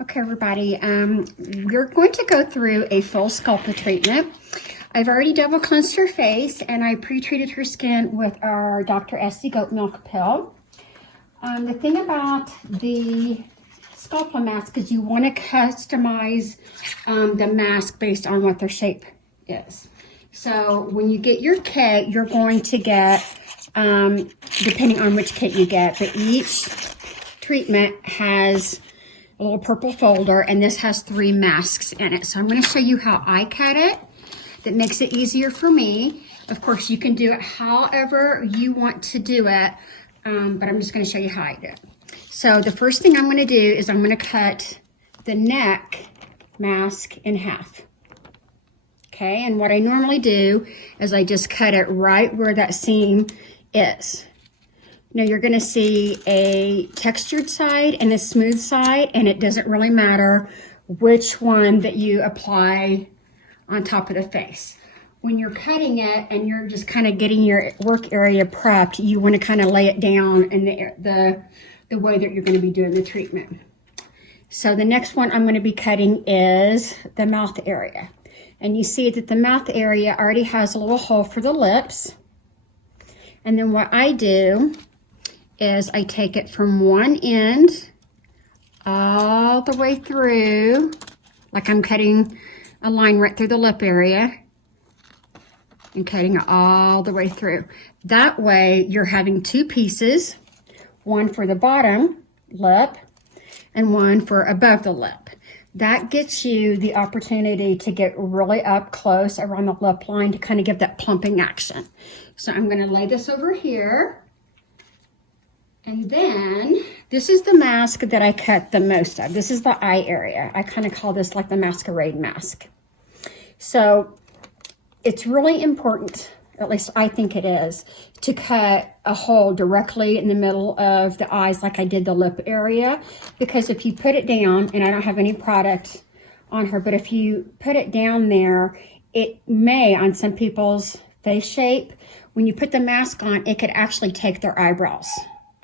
Okay, everybody, we're going to go through a full sculplla treatment. I've already double cleansed her face and I pre-treated her skin with our Dr. Essie goat milk pill. The thing about the sculplla mask is you want to customize the mask based on what their shape is. So when you get your kit, you're going to get, depending on which kit you get, but each treatment has a little purple folder, and this has 3 masks in it. So I'm going to show you how I cut it. That makes it easier for me. Of course, you can do it however you want to do it, but I'm just going to show you how I do it. So the first thing I'm going to do is I'm going to cut the neck mask in half. Okay, and what I normally do is I just cut it right where that seam is. Now you're going to see a textured side and a smooth side, and it doesn't really matter which one that you apply on top of the face. When you're cutting it and you're just kind of getting your work area prepped, you want to kind of lay it down in the way that you're going to be doing the treatment. So the next one I'm going to be cutting is the mouth area. And you see that the mouth area already has a little hole for the lips. And then what I do is I take it from one end all the way through, like I'm cutting a line right through the lip area and cutting it all the way through. That way you're having 2 pieces, one for the bottom lip and one for above the lip. That gets you the opportunity to get really up close around the lip line to kind of give that plumping action. So I'm going to lay this over here. And then this is the mask that I cut the most of. This is the eye area. I kind of call this like the masquerade mask. So it's really important, at least I think it is, to cut a hole directly in the middle of the eyes like I did the lip area. Because if you put it down, and I don't have any product on her, but if you put it down there, it may, on some people's face shape, when you put the mask on, it could actually take their eyebrows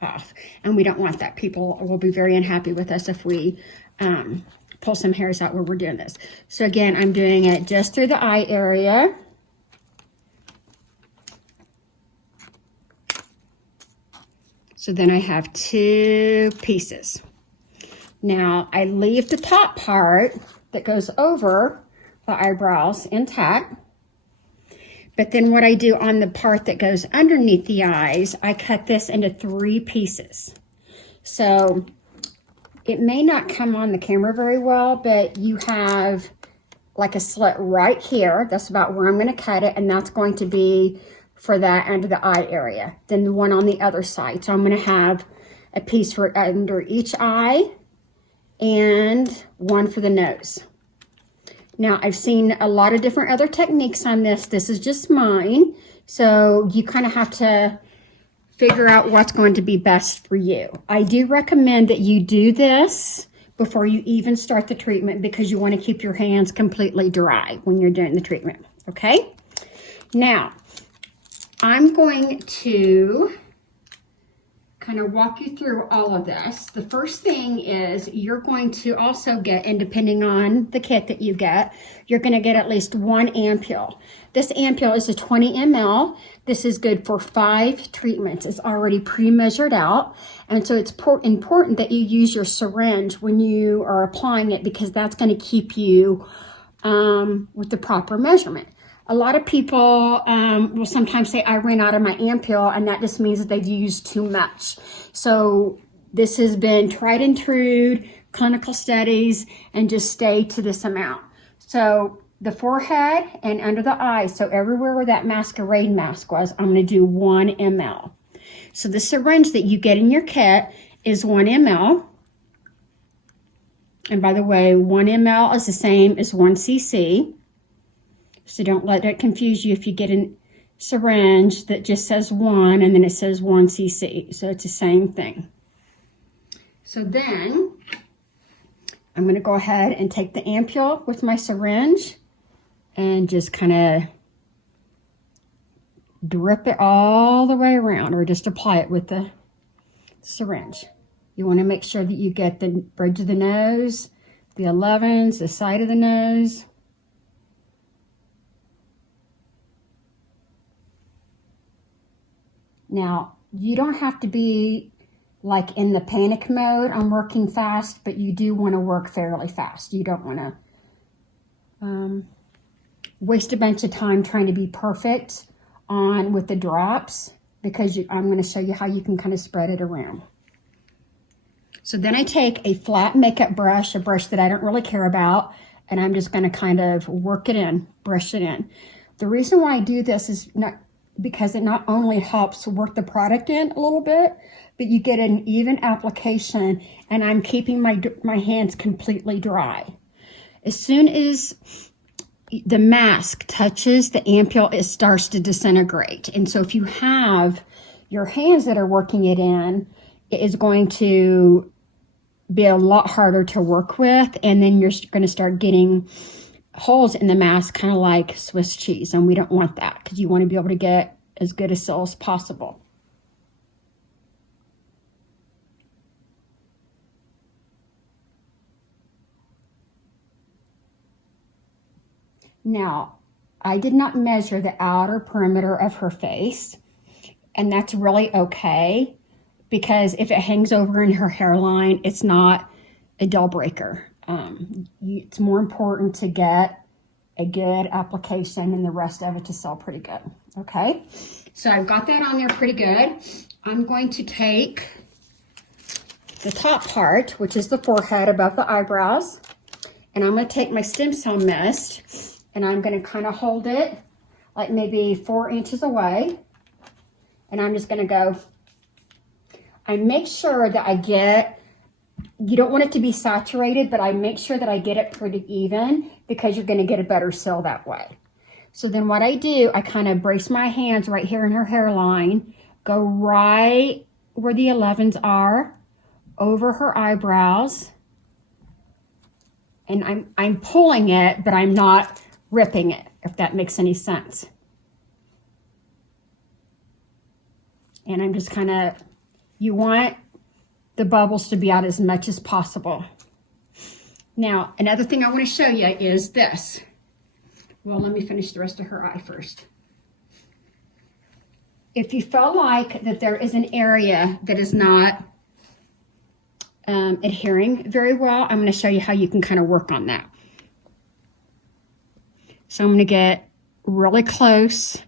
off, and we don't want that. People will be very unhappy with us if we pull some hairs out where we're doing this. So again, I'm doing it just through the eye area. So then I have 2 pieces. Now I leave the top part that goes over the eyebrows intact. But then what I do on the part that goes underneath the eyes, I cut this into 3 pieces. So it may not come on the camera very well, but you have like a slit right here. That's about where I'm going to cut it, and that's going to be for that under the eye area. Then the one on the other side. So I'm going to have a piece for under each eye and one for the nose. Now, I've seen a lot of different other techniques on this. This is just mine. So you kind of have to figure out what's going to be best for you. I do recommend that you do this before you even start the treatment because you want to keep your hands completely dry when you're doing the treatment, okay? Now, I'm going to kind of walk you through all of this. The first thing is you're going to also get, and depending on the kit that you get, you're going to get at least 1 ampule. This ampule is a 20 ml. This is good for 5 treatments. It's already pre-measured out. And so it's important that you use your syringe when you are applying it because that's going to keep you with the proper measurement. A lot of people will sometimes say, I ran out of my ampule, and that just means that they've used too much. So this has been tried and true, clinical studies, and just stay to this amount. So the forehead and under the eyes, so everywhere where that masquerade mask was, I'm going to do 1 ml. So the syringe that you get in your kit is 1 ml. And by the way, 1 ml is the same as 1 cc. So don't let it confuse you if you get a syringe that just says 1 and then it says 1 cc. So it's the same thing. So then I'm going to go ahead and take the ampule with my syringe and just kind of drip it all the way around, or just apply it with the syringe. You want to make sure that you get the bridge of the nose, the 11s, the side of the nose. Now, you don't have to be like in the panic mode on working fast, but you do want to work fairly fast. You don't want to waste a bunch of time trying to be perfect on with the drops, because I'm going to show you how you can kind of spread it around. So then I take a flat makeup brush, a brush that I don't really care about, and I'm just going to kind of work it in, brush it in. The reason why I do this is not because it not only helps work the product in a little bit, but you get an even application, and I'm keeping my hands completely dry. As soon as the mask touches the ampule, it starts to disintegrate. And so if you have your hands that are working it in, it is going to be a lot harder to work with, and then you're going to start getting holes in the mask, kind of like Swiss cheese, and we don't want that, because you want to be able to get as good a seal as possible. Now, I did not measure the outer perimeter of her face, and that's really okay, because if it hangs over in her hairline, it's not a deal breaker. It's more important to get a good application and the rest of it to sell pretty good. Okay, so I've got that on there pretty good. I'm going to take the top part, which is the forehead above the eyebrows, and I'm going to take my stem cell mist, and I'm going to kind of hold it like maybe 4 inches away, and I'm just going to go. I make sure that I get, you don't want it to be saturated, but I make sure that I get it pretty even, because you're going to get a better seal that way. So then what I do, I kind of brace my hands right here in her hairline, go right where the 11s are, over her eyebrows, and I'm pulling it, but I'm not ripping it, if that makes any sense. And I'm just kind of, you want the bubbles to be out as much as possible. Now, another thing I want to show you is this. Well, let me finish the rest of her eye first. If you feel like that there is an area that is not adhering very well, I'm going to show you how you can kind of work on that. So I'm going to get really close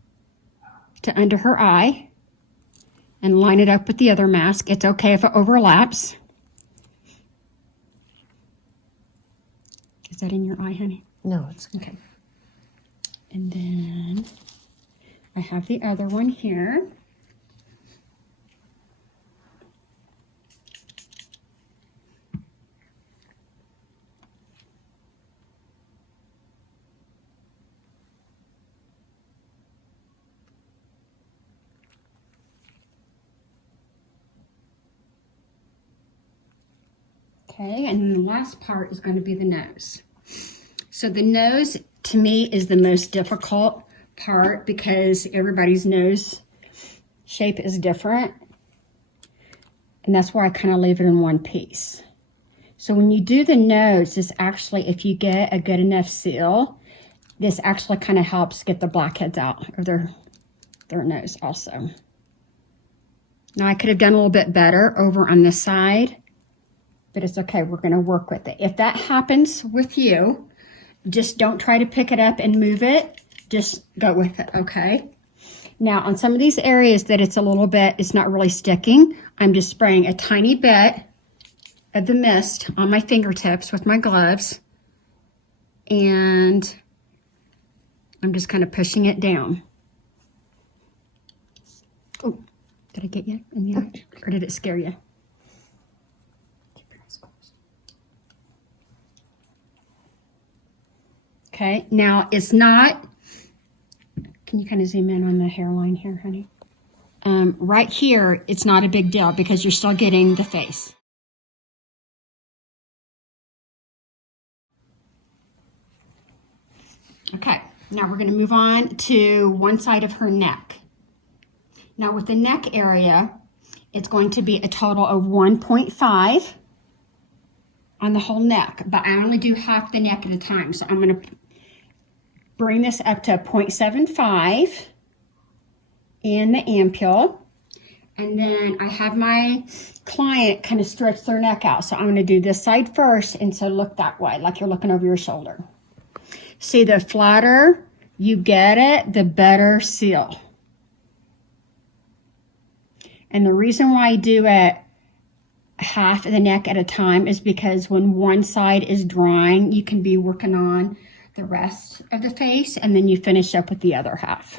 to under her eye and line it up with the other mask. It's okay if it overlaps. Is that in your eye, honey? No, it's okay. And then I have the other one here. Okay, and then the last part is going to be the nose. So the nose, to me, is the most difficult part, because everybody's nose shape is different. And that's why I kind of leave it in one piece. So when you do the nose, this actually, if you get a good enough seal, this actually kind of helps get the blackheads out of their nose also. Now I could have done a little bit better over on this side, but it's okay. We're going to work with it. If that happens with you, just don't try to pick it up and move it. Just go with it, okay? Now, on some of these areas that it's a little bit, it's not really sticking, I'm just spraying a tiny bit of the mist on my fingertips with my gloves, and I'm just kind of pushing it down. Oh, did I get you in the eye? Or did it scare you? Okay, now it's not, can you kind of zoom in on the hairline here, honey? Right here, it's not a big deal because you're still getting the face. Okay, now we're going to move on to one side of her neck. Now with the neck area, it's going to be a total of 1.5. on the whole neck, but I only do half the neck at a time. So I'm going to bring this up to 0.75 in the ampoule. And then I have my client kind of stretch their neck out. So I'm going to do this side first, and so look that way, like you're looking over your shoulder. See, the flatter you get it, the better seal. And the reason why I do it half of the neck at a time is because when one side is drying, you can be working on the rest of the face, and then you finish up with the other half.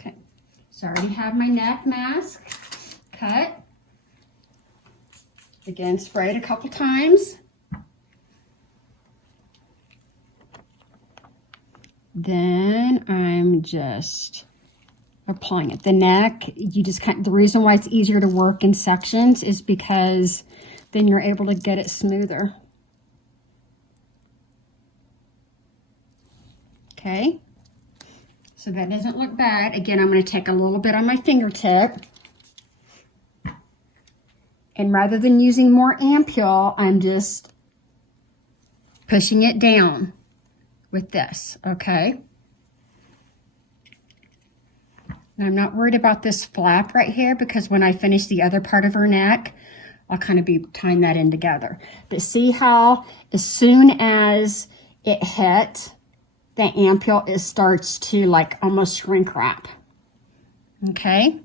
Okay, so I already have my neck mask cut. Again, spray it a couple times. Then I'm just applying it. The neck, you just the reason why it's easier to work in sections is because then you're able to get it smoother. Okay, so that doesn't look bad. Again, I'm going to take a little bit on my fingertip. And rather than using more ampoule, I'm just pushing it down with this, okay? And I'm not worried about this flap right here because when I finish the other part of her neck, I'll kind of be tying that in together. But see how as soon as it hit the ampoule, it starts to like almost shrink wrap, okay?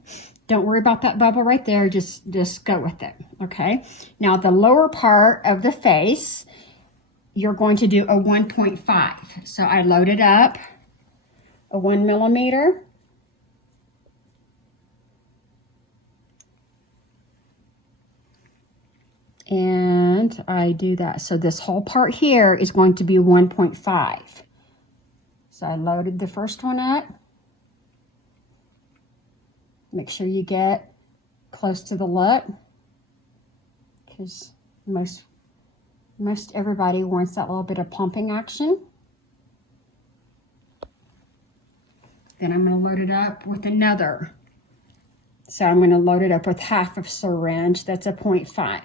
Don't worry about that bubble right there, just go with it, okay? Now the lower part of the face, you're going to do a 1.5. So I loaded up a 1 millimeter. And I do that. So this whole part here is going to be 1.5. So I loaded the first one up. Make sure you get close to the lip, because most everybody wants that little bit of pumping action. Then I'm going to load it up with another. So I'm going to load it up with half of syringe. That's a 0.5.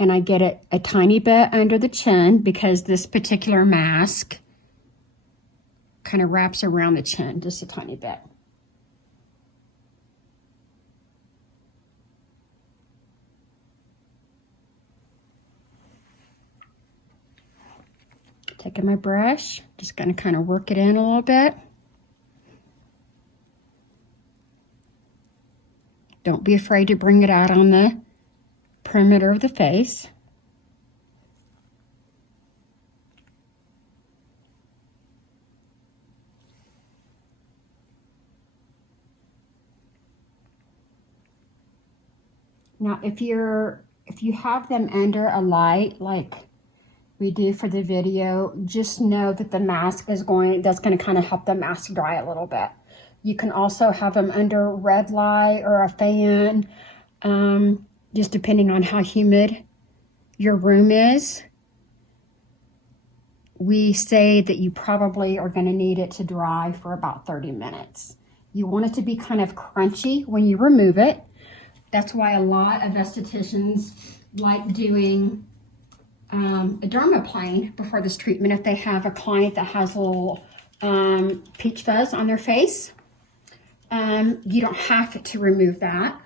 And I get it a tiny bit under the chin because this particular mask kind of wraps around the chin just a tiny bit. Taking my brush, just going to kind of work it in a little bit. Don't be afraid to bring it out on the perimeter of the face. Now, if you have them under a light like we do for the video, just know that the mask that's going to kind of help the mask dry a little bit. You can also have them under red light or a fan, just depending on how humid your room is. We say that you probably are going to need it to dry for about 30 minutes. You want it to be kind of crunchy when you remove it. That's why a lot of estheticians like doing a dermaplane before this treatment if they have a client that has a little peach fuzz on their face. You don't have to remove that,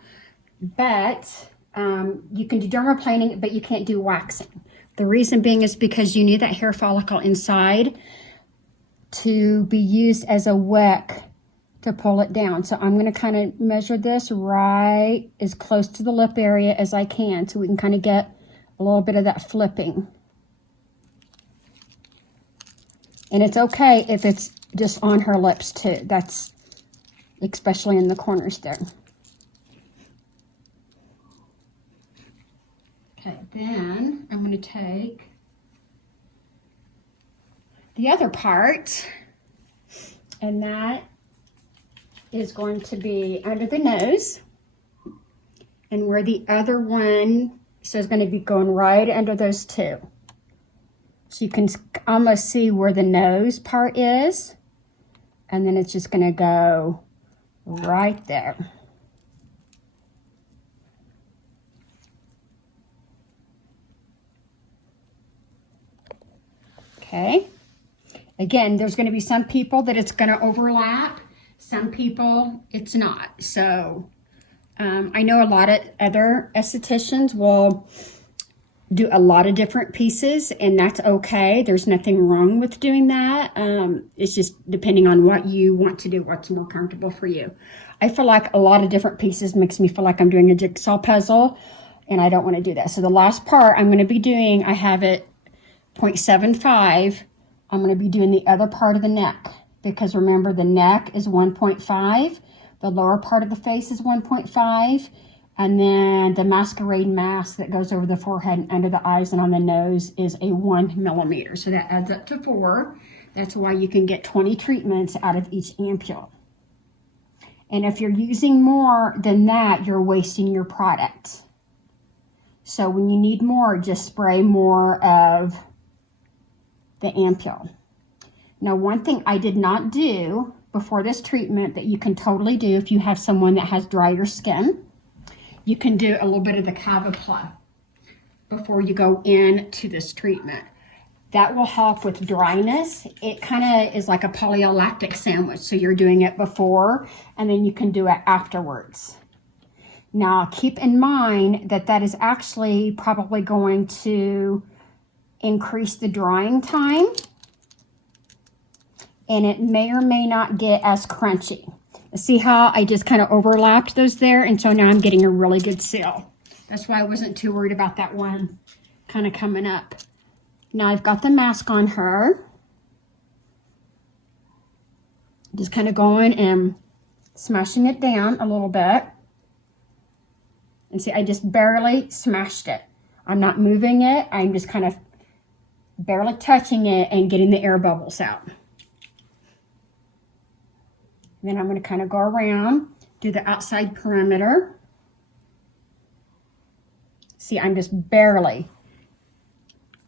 but you can do dermaplaning, but you can't do waxing. The reason being is because you need that hair follicle inside to be used as a wick to pull it down. So I'm going to kind of measure this right as close to the lip area as I can so we can kind of get a little bit of that flipping. And it's okay if it's just on her lips too. That's especially in the corners there. Okay, then I'm going to take the other part, and that is going to be under the nose. and where the other one, so it's going to be going right under those two. So you can almost see where the nose part is, and then it's just going to go right there. Okay. Again, there's going to be some people that it's going to overlap. Some people it's not. So I know a lot of other estheticians will do a lot of different pieces, and that's okay. There's nothing wrong with doing that. It's just depending on what you want to do, what's more comfortable for you. I feel like a lot of different pieces makes me feel like I'm doing a jigsaw puzzle, and I don't want to do that. So the last part I'm going to be doing, I have it 0.75. I'm going to be doing the other part of the neck, because remember, the neck is 1.5, the lower part of the face is 1.5, and then the masquerade mask that goes over the forehead and under the eyes and on the nose is a 1 millimeter. So that adds up to 4. That's why you can get 20 treatments out of each ampule. And if you're using more than that, you're wasting your product. So when you need more, just spray more of the ampule. Now, one thing I did not do before this treatment that you can totally do if you have someone that has drier skin, you can do a little bit of the sculplla before you go into this treatment. That will help with dryness. It kind of is like a polylactic sandwich. So you're doing it before and then you can do it afterwards. Now, keep in mind that that is actually probably going to increase the drying time, and it may or may not get as crunchy. See how I just kind of overlapped those there, and so now I'm getting a really good seal. That's why I wasn't too worried about that one kind of coming up. Now I've got the mask on her. Just kind of going and smashing it down a little bit. And see, I just barely smashed it. I'm not moving it. I'm just kind of barely touching it and getting the air bubbles out. Then I'm going to kind of go around, do the outside perimeter. See, I'm just barely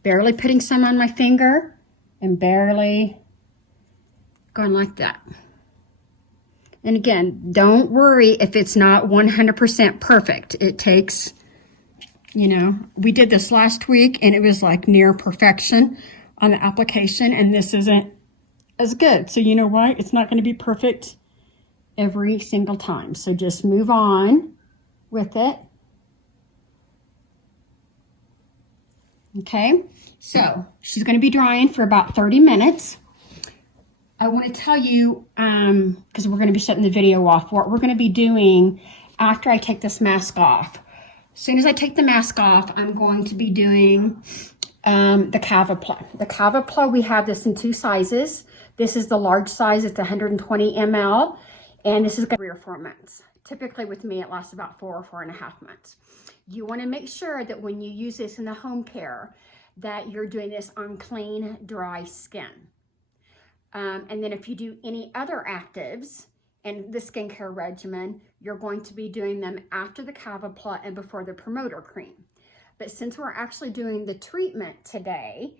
putting some on my finger and barely going like that. And again, don't worry if it's not 100% perfect. It takes, you know, we did this last week and it was like near perfection on the application, and this isn't as good. So you know what? It's not going to be perfect every single time. So just move on with it. Okay, so she's going to be drying for about 30 minutes. I want to tell you, because we're going to be shutting the video off, what we're going to be doing after I take this mask off. As soon as I take the mask off, I'm going to be doing the sculplla. The sculplla, we have this in 2 sizes. This is the large size. It's 120 ml. And this is going to be 3 or 4 months. Typically with me, it lasts about 4 or 4.5 months. You want to make sure that when you use this in the home care, that you're doing this on clean, dry skin. And then if you do any other actives in the skincare regimen, you're going to be doing them after the sculplla and before the promoter cream. But since we're actually doing the treatment today,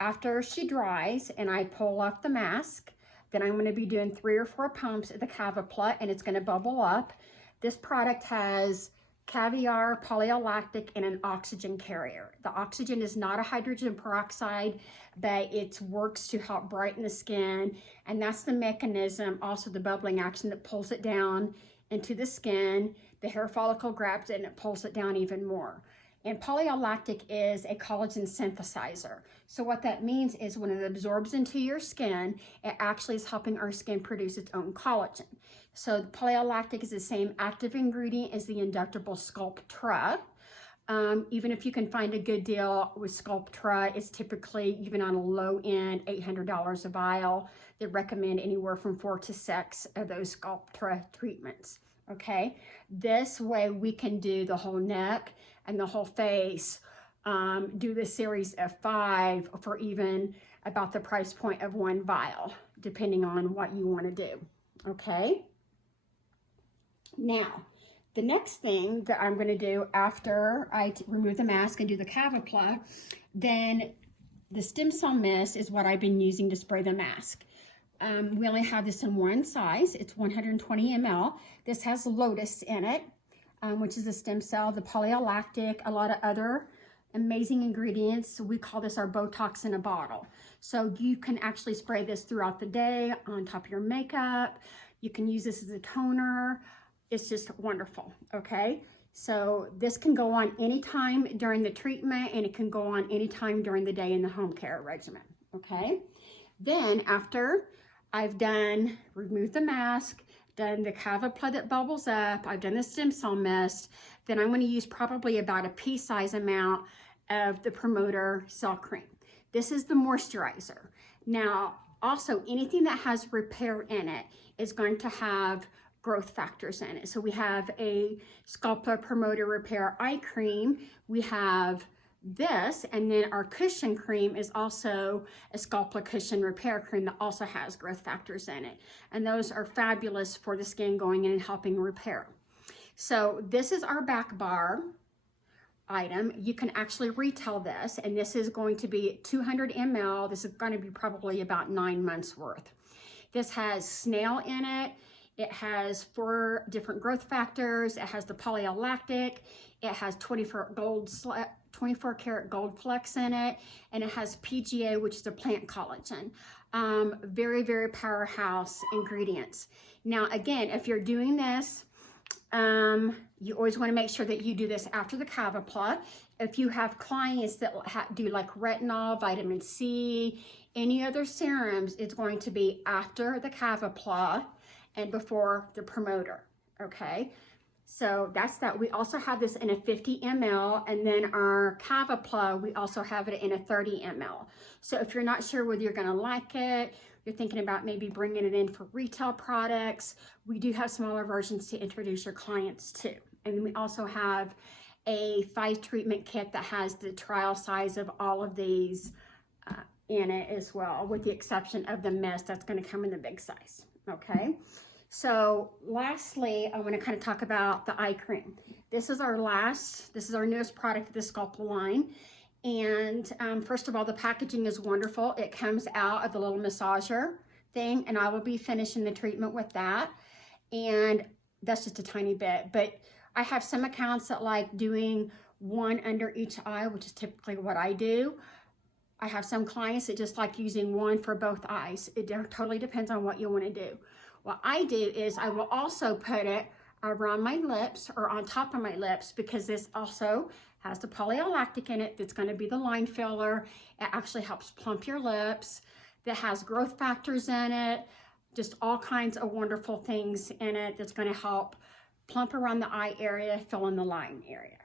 after she dries and I pull off the mask, then I'm going to be doing 3 or 4 pumps of the sculplla, and it's going to bubble up. This product has caviar, polylactic, and an oxygen carrier. The oxygen is not a hydrogen peroxide, but it works to help brighten the skin, and that's the mechanism, also the bubbling action, that pulls it down into the skin. The hair follicle grabs it and it pulls it down even more. And polylactic is a collagen synthesizer. So what that means is when it absorbs into your skin, it actually is helping our skin produce its own collagen. So the polylactic is the same active ingredient as the injectable Sculptra. Even if you can find a good deal with Sculptra, it's typically, even on a low end, $800 a vial. They recommend anywhere from 4 to 6 of those Sculptra treatments. Okay, this way we can do the whole neck and the whole face, do the series of 5 for even about the price point of 1 vial, depending on what you want to do. Okay, now The next thing that I'm going to do after I remove the mask and do the sculplla, then the stem cell mist is what I've been using to spray the mask. We only have this in one size. It's 120 ml. This has lotus in it, which is a stem cell, the polylactic, a lot of other amazing ingredients. We call this our Botox in a bottle. So you can actually spray this throughout the day on top of your makeup. You can use this as a toner. It's just wonderful, okay? So this can go on anytime during the treatment, and it can go on anytime during the day in the home care regimen, okay? Then after I've removed the mask, done the sculplla that bubbles up, I've done the stem cell mist, then I'm gonna use probably about a pea-size amount of the promoter cell cream. This is the moisturizer. Now, also anything that has repair in it is going to have growth factors in it. So we have a sculplla promoter repair eye cream. We have this, and then our cushion cream is also a sculplla cushion repair cream that also has growth factors in it. And those are fabulous for the skin going in and helping repair. So this is our back bar item. You can actually retail this, and this is going to be 200 ml. This is going to be probably about 9 months worth. This has snail in it. It has 4 different growth factors. It has the polylactic. It has 24 karat gold flecks in it. And it has PGA, which is a plant collagen. Very, very powerhouse ingredients. Now, again, if you're doing this, you always want to make sure that you do this after the sculplla. If you have clients that do like retinol, vitamin C, any other serums, it's going to be after the sculplla and before the promoter, okay? So that's that. We also have this in a 50 ml, and then our sculplla, we also have it in a 30 ml. So if you're not sure whether you're gonna like it, you're thinking about maybe bringing it in for retail products, we do have smaller versions to introduce your clients to. And then we also have a 5 treatment kit that has the trial size of all of these in it as well, with the exception of the mist that's gonna come in the big size. Okay, so lastly, I want to kind of talk about the eye cream. This is our newest product of the sculplla line. And first of all, the packaging is wonderful. It comes out of the little massager thing, and I will be finishing the treatment with that. And that's just a tiny bit, but I have some accounts that like doing one under each eye, which is typically what I do. I have some clients that just like using one for both eyes. It totally depends on what you want to do. What I do is I will also put it around my lips or on top of my lips, because this also has the polylactic in it that's going to be the line filler. It actually helps plump your lips. That has growth factors in it, just all kinds of wonderful things in it that's going to help plump around the eye area, fill in the line area.